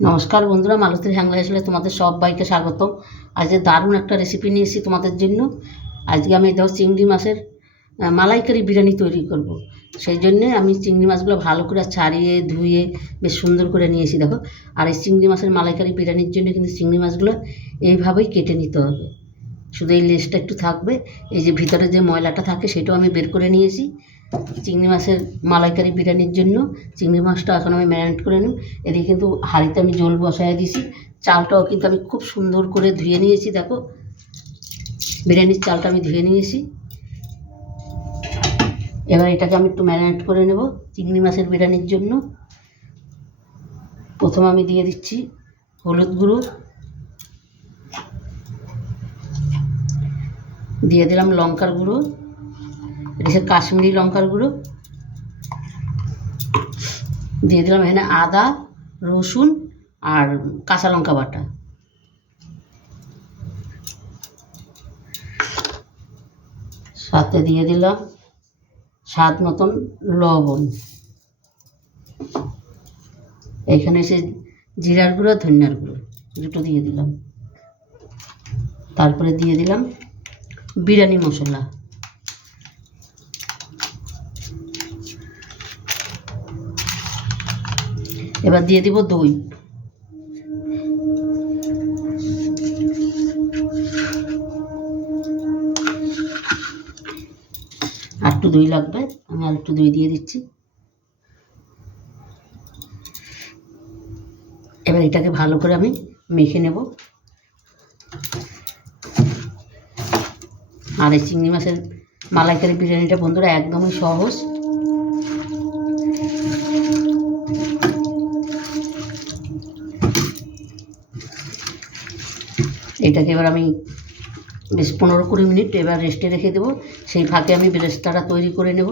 নমস্কার বন্ধুরা, মালতীর হ্যাংলা আসলে তোমাদের সবাইকে স্বাগতম। আজকে দারুণ একটা রেসিপি নিয়ে এসেছি তোমাদের জন্য। আজকে আমি দেখো চিংড়ি মাছের মালাইকারি বিরিয়ানি তৈরি করব। সেই জন্যে আমি চিংড়ি মাছগুলো ভালো করে ছাড়িয়ে ধুয়ে বেশ সুন্দর করে নিয়েছি দেখো। আর এই চিংড়ি মাছের মালাইকারি বিরিয়ানির জন্য কিন্তু চিংড়ি মাছগুলো এইভাবেই কেটে নিতে হবে। শুধু এই লেজটা একটু থাকবে, এই যে ভিতরে যে ময়লাটা থাকে সেটাও আমি বের করে নিয়েছি। চিংড়ি মাছের মালাইকারি বিরিয়ানির জন্য চিংড়ি মাছটা এখন আমি ম্যারিনেট করে নিই। এদিকে কিন্তু হাঁড়িতে আমি জল বসায় দিয়েছি। চালটাও কিন্তু আমি খুব সুন্দর করে ধুয়ে নিয়েছি দেখো। বিরিয়ানির চালটা আমি ধুয়ে নিয়েছি। এবার এটাকে আমি একটু ম্যারিনেট করে নেব চিংড়ি মাছের বিরিয়ানির জন্য। প্রথমে আমি দিয়ে দিচ্ছি হলুদ গুঁড়ো, দিয়ে দিলাম লঙ্কার গুঁড়ো, এটা কাশ্মীরি লঙ্কার গুঁড়ো, দিয়ে দিলাম এখানে আদা রসুন আর কাঁচা লঙ্কা বাটা, সাথে দিয়ে দিলাম স্বাদ মতন লবণ। এখানে এসে জিরার গুঁড়ো ধনিয়ার গুঁড়ো দুটো দিয়ে দিলাম। তারপরে দিয়ে দিলাম বিরিয়ানি মশলা। এবার দিয়ে দিব দই। আর একটু দই লাগবে, আমি আর একটু দই দিয়ে দিচ্ছি। এবার এটাকে ভালো করে আমি মেখে নেব। আর এই চিংড়ি মাছের মালাইকারি বিরিয়ানিটা বন্ধুরা একদমই সহজ। এটাকে এবার আমি বেশ 15-20 মিনিট এবার রেস্টে রেখে দেবো। সেই ফাঁকে আমি বেরেস্তাটা তৈরি করে নেব।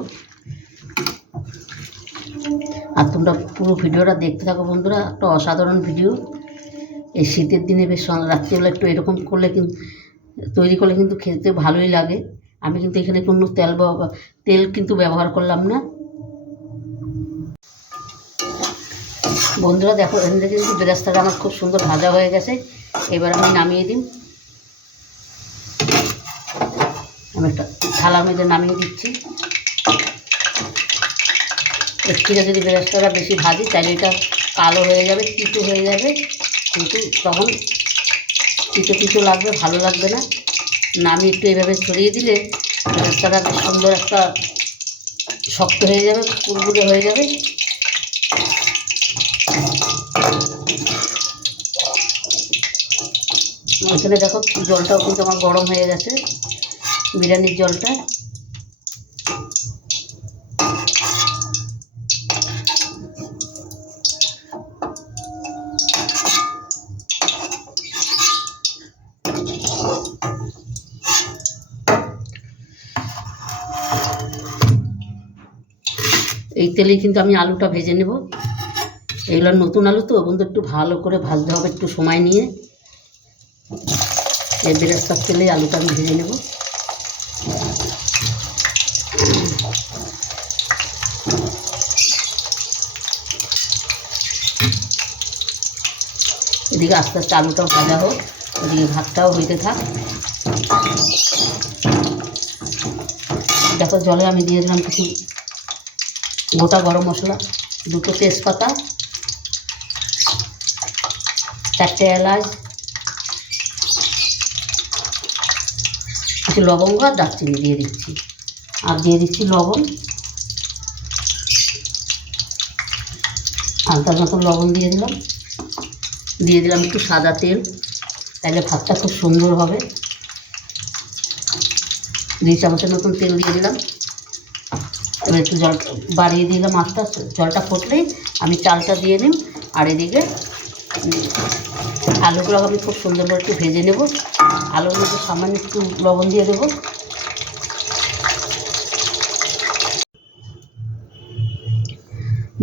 আর তোমরা পুরো ভিডিওটা দেখতে থাকো বন্ধুরা, একটা অসাধারণ ভিডিও। এই শীতের দিনে বেশ রাত্রিবেলা একটু এরকম করলে কিন্তু তৈরি করলে কিন্তু খেতে ভালোই লাগে। আমি কিন্তু এখানে কোনো তেল কিন্তু ব্যবহার করলাম না বন্ধুরা। দেখো এখান থেকে কিন্তু বেরেস্তাটা আমার খুব সুন্দর ভাজা হয়ে গেছে। এবার আমি নামিয়ে দিই। আমি একটা থালার মধ্যে নামিয়ে দিচ্ছি। এর থেকে যদি বেরেস্তাটা বেশি ভাজি তাহলে এটা কালো হয়ে যাবে, তিতো হয়ে যাবে, কিন্তু তখন তিতো তিতো লাগবে, ভালো লাগবে না। নামিয়ে একটু এইভাবে ছড়িয়ে দিলে বেরেস্তাটা বেশ সুন্দর একটা শক্ত হয়ে যাবে, কুড়কুড়ে হয়ে যাবে। এখানে দেখো জলটাও কিন্তু আমার গরম হয়ে গেছে, বিরিয়ানির জলটা। এই তেলেই কিন্তু আমি আলুটা ভেজে নেব। এগুলো নতুন আলু তো বন্ধু, একটু ভালো করে ভাজতে হবে, একটু সময় নিয়ে। এই বেরেস্তার তেলেই আলুটা আমি ভেজে নেব। এদিকে আস্তে আস্তে আলুটাও ভাজা হোক, ওদিকে ভাতটাও হইতে থাক। দেখো জলে আমি দিয়ে দিলাম কিছু গোটা গরম মশলা, 2টো তেজপাতা, 4টে এলাচ, কিছু লবঙ্গ আর দারচিনি দিয়ে দিচ্ছি। আর দিয়ে দিচ্ছি লবণ, আন্দাজ মতো লবণ দিয়ে দিলাম। দিয়ে দিলাম একটু সাদা তেল, তাহলে ভাতটা খুব সুন্দর হবে। 2 চামচের মতন তেল দিয়ে দিলাম। এবার একটু জল বাড়িয়ে দিলাম, আস্তে আস্তে জলটা ফুটলেই আমি চালটা দিয়ে নিই। আর এদিকে আলুগুলো আমি খুব সুন্দর করে একটু ভেজে নেব। আলুর মধ্যে সামান্য একটু লবণ দিয়ে দেবো।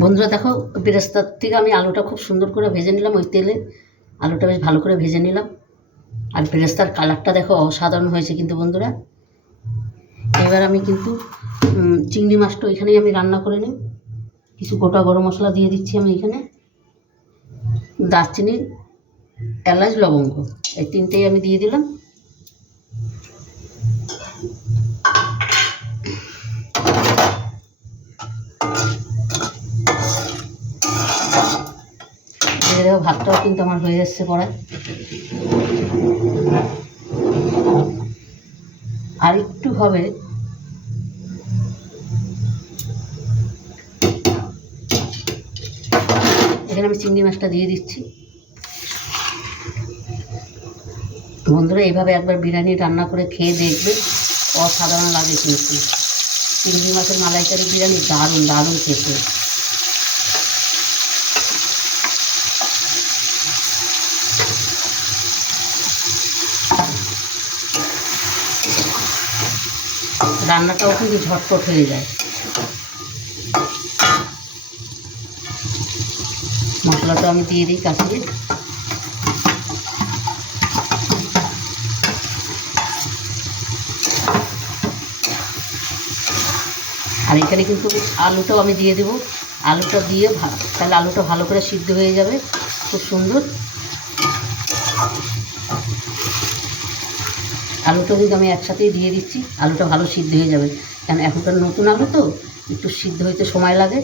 বন্ধুরা দেখো বেরেস্তার থেকে আমি আলুটা খুব সুন্দর করে ভেজে নিলাম। ওই তেলে আলুটা বেশ ভালো করে ভেজে নিলাম। আর বেরেস্তার কালারটা দেখো অসাধারণ হয়েছে কিন্তু বন্ধুরা। এবার আমি কিন্তু চিংড়ি মাছটা এখানেই আমি রান্না করে নিই। কিছু গোটা গরম মশলা দিয়ে দিচ্ছি আমি এখানে। দারচিনি, এলাচ, লবঙ্গ, এই তিনটেই আমি দিয়ে দিলাম। দেখো ভাতটাও কিন্তু আমার হয়ে যাচ্ছে কড়াই। আর একটু হবে, এখানে আমি চিংড়ি মাছটা দিয়ে দিচ্ছি। বন্ধুরা এইভাবে একবার বিরিয়ানি রান্না করে খেয়ে দেখবে, অসাধারণ লাগে কিন্তু। চিংড়ি মাছের মালাইকারি বিরিয়ানি দারুণ দারুণ খেতে। রান্নাটাও কিন্তু ঝটপট হয়ে যায়। মশলাটা আমি দিয়ে দিই কাঁচিয়ে। আর এখানে কিন্তু আলুটাও আমি দিয়ে দেবো। আলুটা দিয়ে তাহলে আলুটা ভালো করে সিদ্ধ হয়ে যাবে, খুব সুন্দর। আলুটা কিন্তু আমি একসাথেই দিয়ে দিচ্ছি, আলুটা ভালো সিদ্ধ হয়ে যাবে। কারণ এখনকার নতুন আলু তো একটু সিদ্ধ হইতে সময় লাগে।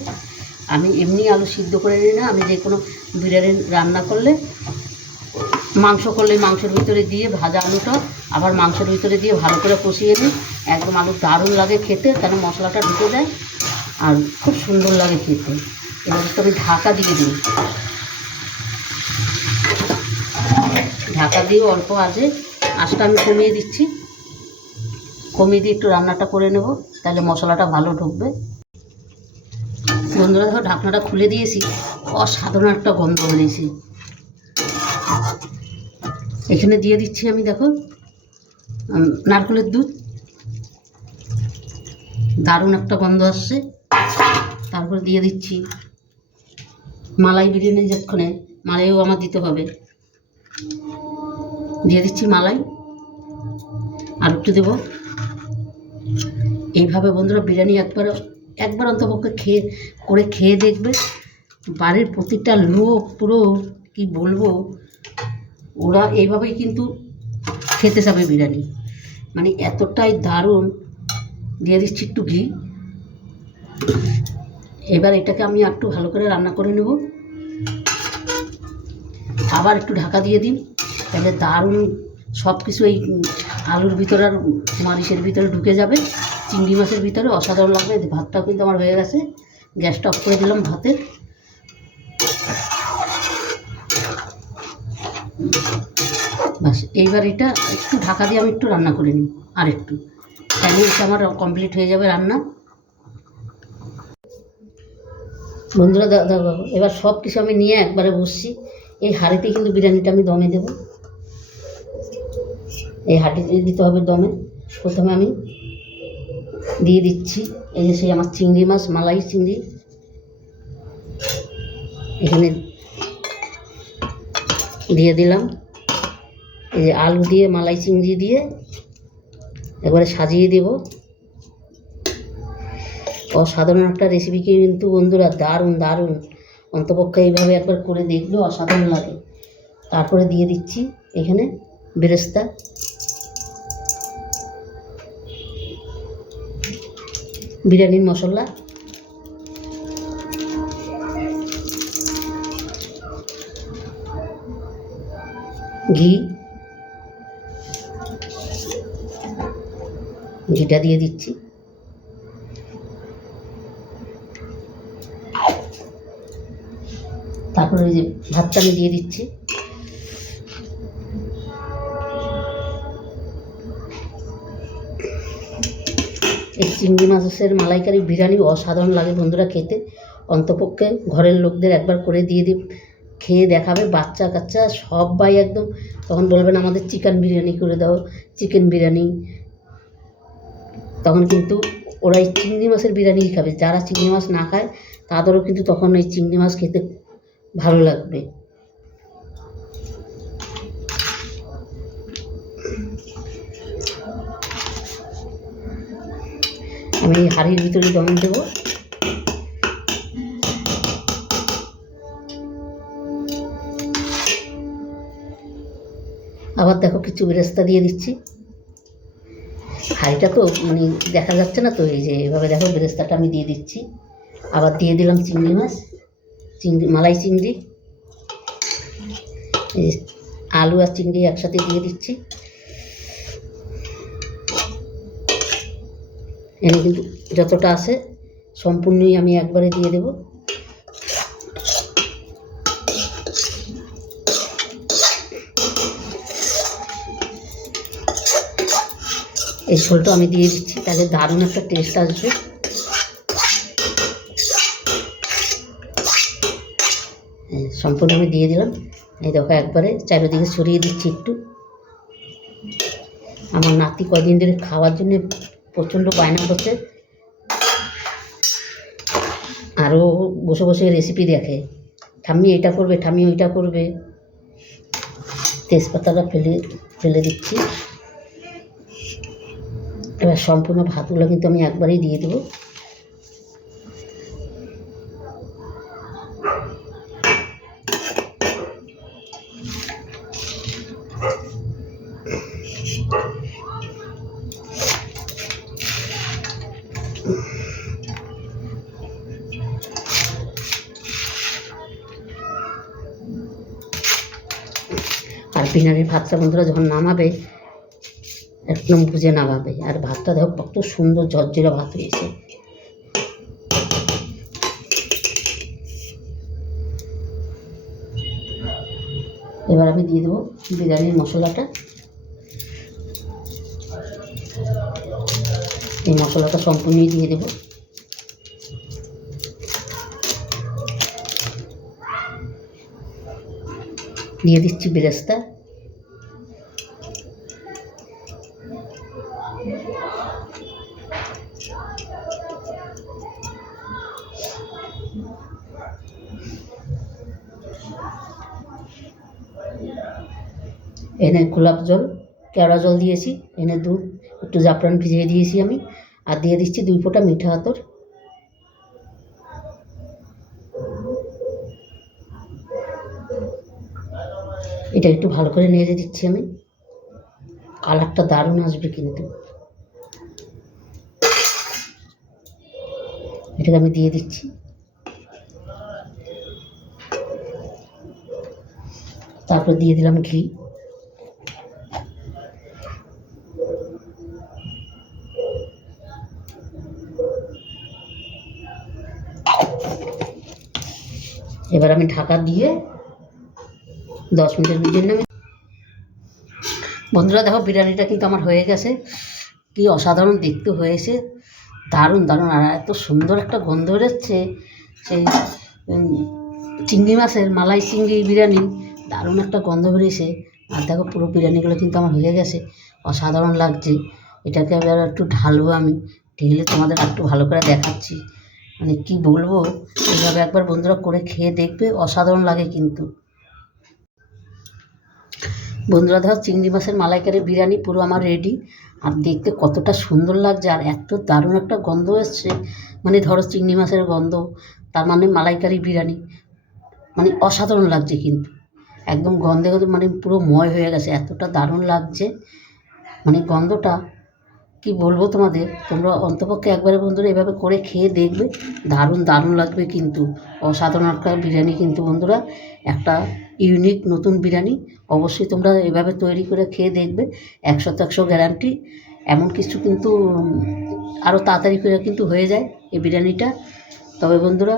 আমি এমনি আলু সিদ্ধ করে নিই না, আমি যে কোনো বিরিয়ানি রান্না করলে, মাংস করলে মাংসের ভিতরে দিয়ে ভাজা আলুটা আবার মাংসের ভিতরে দিয়ে ভালো করে কষিয়ে নিই। একদম আলু দারুণ লাগে খেতে, কেন মশলাটা ঢুকে যায় আর খুব সুন্দর লাগে খেতে। এবার একটু আমি ঢাকা দিয়ে দিই। ঢাকা দিয়ে অল্প আঁচটা আমি কমিয়ে দিচ্ছি। কমিয়ে দিয়ে একটু রান্নাটা করে নেব, তাহলে মশলাটা ভালো ঢুকবে। বন্ধুরা দেখো ঢাকনাটা খুলে দিয়েছি, অসাধারণ একটা গন্ধ বেরিয়েছে। এখানে দিয়ে দিচ্ছি আমি, দেখো, নারকেলের দুধ, দারুণ একটা গন্ধ আসছে। তারপরে দিয়ে দিচ্ছি মালাই বিরিয়ানি, যতক্ষণে মালাইও আমার দিতে হবে। দিয়ে দিচ্ছি মালাই, আর একটু দেবো। এইভাবে বন্ধুরা বিরিয়ানি একবার অন্তপক্ষে খেয়ে দেখবে। বাড়ির প্রতিটা লোক পুরো কি বলবো, ওরা এইভাবেই কিন্তু খেতে যাবে বিরিয়ানি, মানে এতটাই দারুণ। দিয়ে দিচ্ছি একটু ঘি। এবার এটাকে আমি একটু ভালো করে রান্না করে নেব। আবার একটু ঢাকা দিয়ে দিন, তাহলে দারুণ সব কিছু এই আলুর ভিতরে আর মারিচের ভিতরে ঢুকে যাবে, চিংড়ি মাছের ভিতরে অসাধারণ লাগবে। ভাতটাও কিন্তু আমার হয়ে গেছে, গ্যাসটা অফ করে দিলাম ভাতের। বাস এইবার এটা একটু ঢাকা দিয়ে আমি একটু রান্না করে নিই, আর একটু, তাহলে এটা আমার কমপ্লিট হয়ে যাবে রান্না। বন্ধুরা দেখো এবার সব কিছু আমি নিয়ে একবারে বসছি। এই হাঁড়িতে কিন্তু বিরিয়ানিটা আমি দমে দেবো। এই হাঁড়িতে দিতে হবে দমে। প্রথমে আমি দিয়ে দিচ্ছি এই যে সেই আমার চিংড়ি মাছ, মালাই চিংড়ি, এখানে দিয়ে দিলাম। এই যে আলু দিয়ে মালাই চিংড়ি দিয়ে একবারে সাজিয়ে দেব। অসাধারণ একটা রেসিপি কিন্তু বন্ধুরা, দারুণ দারুণ। অন্তপক্ষে এইভাবে একবার করে দেখবে, অসাধারণ লাগে। তারপরে দিয়ে দিচ্ছি এখানে বেরেস্তা, বিরিয়ানির মশলা, ঘিটা দিয়ে দিচ্ছি। তারপরে ওই যে ভাতটা আমি দিয়ে দিচ্ছি। এই চিংড়ি মাছের মালাইকারি বিরিয়ানি অসাধারণ লাগে বন্ধুরা খেতে। অন্তপক্ষে ঘরের লোকদের একবার করে দিয়ে খেয়ে দেখাবে, বাচ্চা কাচ্চা সবাই একদম তখন বলবেন আমাদের চিকেন বিরিয়ানি করে দাও, চিকেন বিরিয়ানি। তখন কিন্তু ওরা এই চিংড়ি মাছের বিরিয়ানিই খাবে। যারা চিংড়ি মাছ না খায় তাদেরও কিন্তু তখন এই চিংড়ি মাছ খেতে ভালো লাগবে। আমি এই হাঁড়ির ভিতরে দম দেবো। আবার দেখো কিছু বেরেস্তা দিয়ে দিচ্ছি। হাঁড়িটা তো মানে দেখা যাচ্ছে না, তো এই যে এভাবে দেখো বেরেস্তাটা আমি দিয়ে দিচ্ছি। আবার দিয়ে দিলাম চিংড়ি মাছ, মালাই চিংড়ি, এই আলু আর চিংড়ি একসাথে দিয়ে দিচ্ছি। এনে কিন্তু যতটা আছে সম্পূর্ণই আমি একবারে দিয়ে দেব। এই ঝোলটা আমি দিয়ে দিচ্ছি, তাহলে দারুণ একটা টেস্ট আসবে। সম্পূর্ণ আমি দিয়ে দিলাম। এই দেখো একবারে চারিদিকে ছড়িয়ে দিচ্ছি একটু। আমার নাতি কয়দিন ধরে খাওয়ার জন্য প্রচণ্ড বায়না করছে, আরও বসে বসে রেসিপি দেখে, ঠাম্মি এটা করবে, ঠাম্মি ওইটা করবে। তেজপাতাটা ফেলে দিচ্ছি। এবার সম্পূর্ণ ভাতগুলো কিন্তু আমি একবারেই দিয়ে দেবো। আর বিরিয়ানির ভাতটা বন্ধুরা যখন নামাবে একদম বুঝে নামাবে। আর ভাতটা দেখো কত সুন্দর ঝরঝরে ভাত হয়েছে। এবার আমি দিয়ে দেবো বিরিয়ানির মশলাটা। এই মশলাটা সম্পূর্ণই দিয়ে দেবো। দিয়ে দিচ্ছি বেরেস্তা। এনে গোলাপ জল, কেওড়া জল দিয়েছি, এনে দুধ একটু জাফরান ভিজিয়ে দিয়েছি আমি, আর দিয়ে দিচ্ছি 2 ফোঁটা মিঠা আতর। এটা একটু ভালো করে নেড়ে দিচ্ছি আমি, কালারটা দারুণ আসবে কিন্তু। এটাকে আমি দিয়ে দিচ্ছি। তারপর দিয়ে দিলাম ঘি। এবার আমি ঢাকা দিয়ে 10 মিনিটের জন্য বন্ধুরা দেখো বিরিয়ানিটা কিন্তু আমার হয়ে গেছে। কি অসাধারণ দেখতে হয়েছে, দারুণ দারুণ। আর এত সুন্দর একটা গন্ধ বেরোচ্ছে সেই চিংড়ি মাছের মালাই চিংড়ি বিরিয়ানি, দারুণ একটা গন্ধ বেরিয়েছে। আর দেখো পুরো বিরিয়ানিগুলো কিন্তু আমার হয়ে গেছে, অসাধারণ লাগছে। এটাকে আবার একটু ঢালবো আমি, ঢেলে তোমাদের একটু ভালো করে দেখাচ্ছি। মানে কি বলবো, এইভাবে একবার বন্ধুরা করে খেয়ে দেখবে, অসাধারণ লাগে কিন্তু। বন্ধুরা ধরো চিংড়ি মাছের মালাইকারি বিরিয়ানি পুরো আমার রেডি। আর দেখতে কতটা সুন্দর লাগছে, আর এত দারুণ একটা গন্ধ এসছে, মানে ধরো চিংড়ি মাছের গন্ধ, তার মানে মালাইকারি বিরিয়ানি, মানে অসাধারণ লাগছে কিন্তু। একদম গন্ধে মানে পুরো ময় হয়ে গেছে, এতটা দারুণ লাগছে। মানে গন্ধটা কি বলবো তোমাদের, তোমরা অন্তপক্ষে একবারে বন্ধুরা এভাবে করে খেয়ে দেখবে, দারুণ দারুণ লাগবে কিন্তু। অসাধারণ একটা বিরিয়ানি কিন্তু বন্ধুরা, একটা ইউনিক নতুন বিরিয়ানি। অবশ্যই তোমরা এভাবে তৈরি করে খেয়ে দেখবে, 100-100 গ্যারান্টি। এমন কিছু কিন্তু আরও তাড়াতাড়ি করে কিন্তু হয়ে যায় এই বিরিয়ানিটা। তবে বন্ধুরা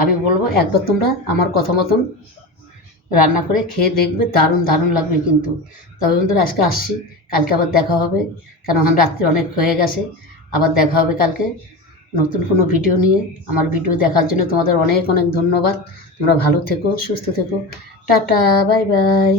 আমি বলবো একবার তোমরা আমার কথা মতন রান্না করে খেয়ে দেখবে, দারুণ দারুণ লাগবে কিন্তু। তবে বন্ধুরা আজকে আসছি, কালকে আবার দেখা হবে, কেন এখন রাত্রি অনেক হয়ে গেছে। আবার দেখা হবে কালকে নতুন কোনো ভিডিও নিয়ে। আমার ভিডিও দেখার জন্য তোমাদের অনেক অনেক ধন্যবাদ। তোমরা ভালো থেকো, সুস্থ থেকো, টাটা, বাই বাই।